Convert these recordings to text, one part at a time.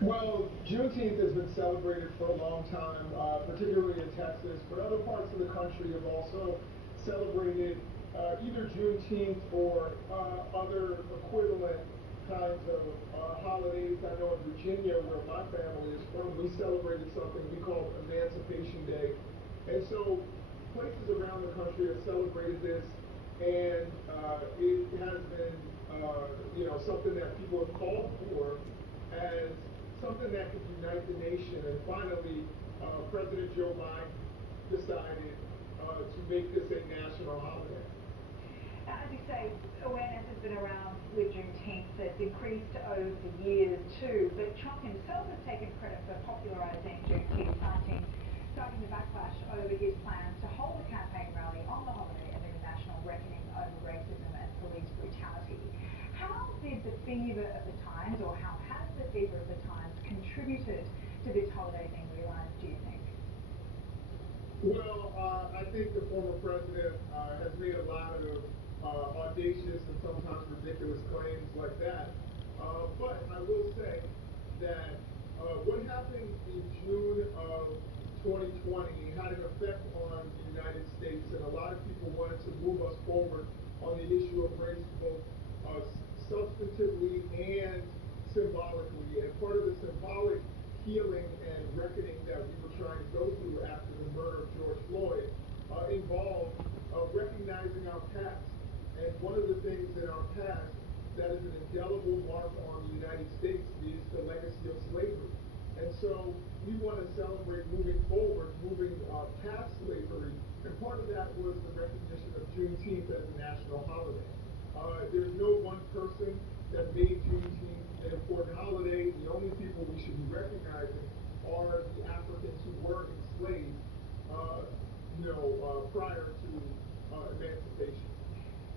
Well, Juneteenth has been celebrated for a long time, particularly in Texas, but other parts of the country have also celebrated either Juneteenth or other equivalent kinds of holidays. I know in Virginia, where my family is from, we celebrated something we call Emancipation Day. And so places around the country have celebrated this, and it has been, something that people have called for as something that could unite the nation. And finally, President Joe Biden decided to make this a national holiday. As you say, awareness has been around with Juneteenth. It's increased over the years too, but Trump himself has taken credit for popularising Juneteenth, citing the backlash over his plans to hold a campaign rally on the holiday amid a national reckoning over racism and police brutality. How did the fever of the times, or how has the fever of the times contributed to this holiday being realised, do you think? Well, I think the former president has made a lot of audacious and sometimes ridiculous claims like that. But I will say that what happened in June of 2020 had an effect on the United States, and a lot of people wanted to move us forward on the issue of race, both substantively and symbolically. And part of the symbolic healing and reckoning that we were trying to go through after the murder of George Floyd involved recognizing our past. And one of the things in our past that is an indelible mark on the United States is the legacy of slavery. And so we want to celebrate moving forward, moving past slavery. And part of that was the recognition of Juneteenth as a national holiday. There's no one person that made Juneteenth an important holiday. The only people we should be recognizing are the Africans who were enslaved, prior to emancipation.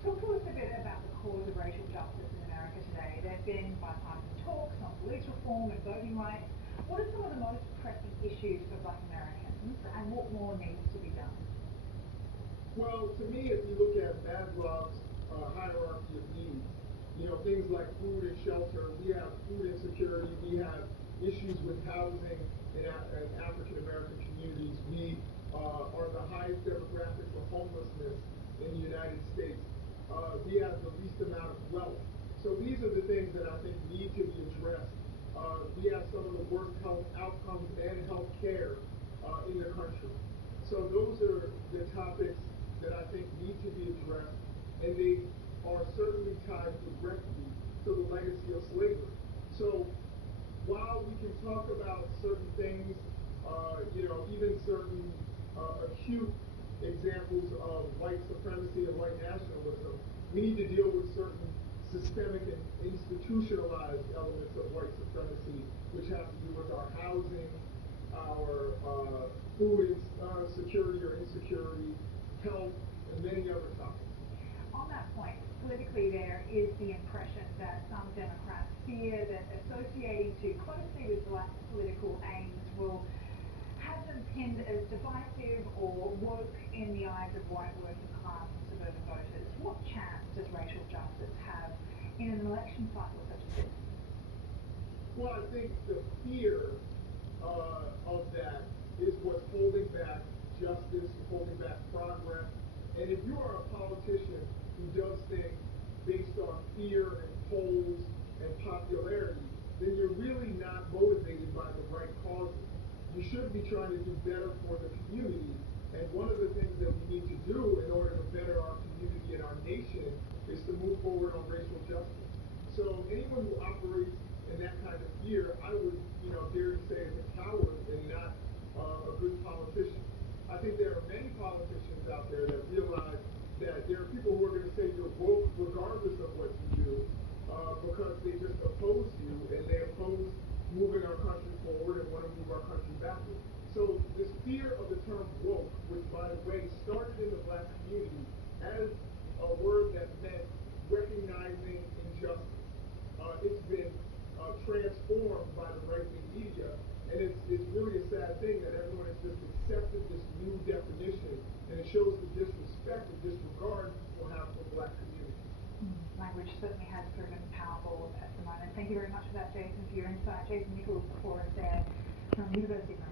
Talk to us a bit about the cause of racial justice in America today. There have been bipartisan talks on police reform and voting rights. What are some of the most pressing issues for Black Americans, and what more needs to be done? Well, to me, if you look at Maslow's hierarchy of needs, things like food and shelter, we have food insecurity, we have issues with housing in African American communities. We are the highest demographic for homelessness in the United States. We have the least amount of wealth. So these are the things that I think need to be addressed. We have some of the worst health outcomes and health care in the country. So those are the topics that I think need to be addressed, and they are certainly tied directly to the legacy of slavery. So while we can talk about certain things, even certain acute examples of white supremacy and white nationalism, we need to deal with certain systemic and institutionalized elements of white supremacy, which have to do with our housing, our food security or insecurity, health, and many other topics. On that point, politically there is the impression that some Democrats fear that associating too closely with Black political aims will have them pinned as divisive or woke in the eyes of white working class and suburban voters. What chance does racial justice have in an election cycle such as this? Well, I think the fear of that is what's holding back justice, holding back progress. And if you are a politician who does things based on fear and polls and popularity, then you're really not motivated by the right causes. You should be trying to do better for the community. And one of the things that we need to do in order to better our community and our nation is to move forward on racial justice. So anyone who operates in that kind of fear, I would, dare to say is a coward and not a good politician. I think there are many politicians out there that realize that there are people who are going to say you're woke regardless of what you do, because they just oppose you and they oppose moving our country forward and want to move our country backward. So this fear of the term woke, which by the way started in the Black community as a word that meant recognizing injustice, it's been transformed by the right-wing media, and it's really a sad thing that everyone has just accepted this new definition, and it shows the disrespect and disregard we'll have for Black communities. Language certainly has proven powerful at the moment. Thank you very much for that, Jason, for your insight. Jason Nichols before us there from University of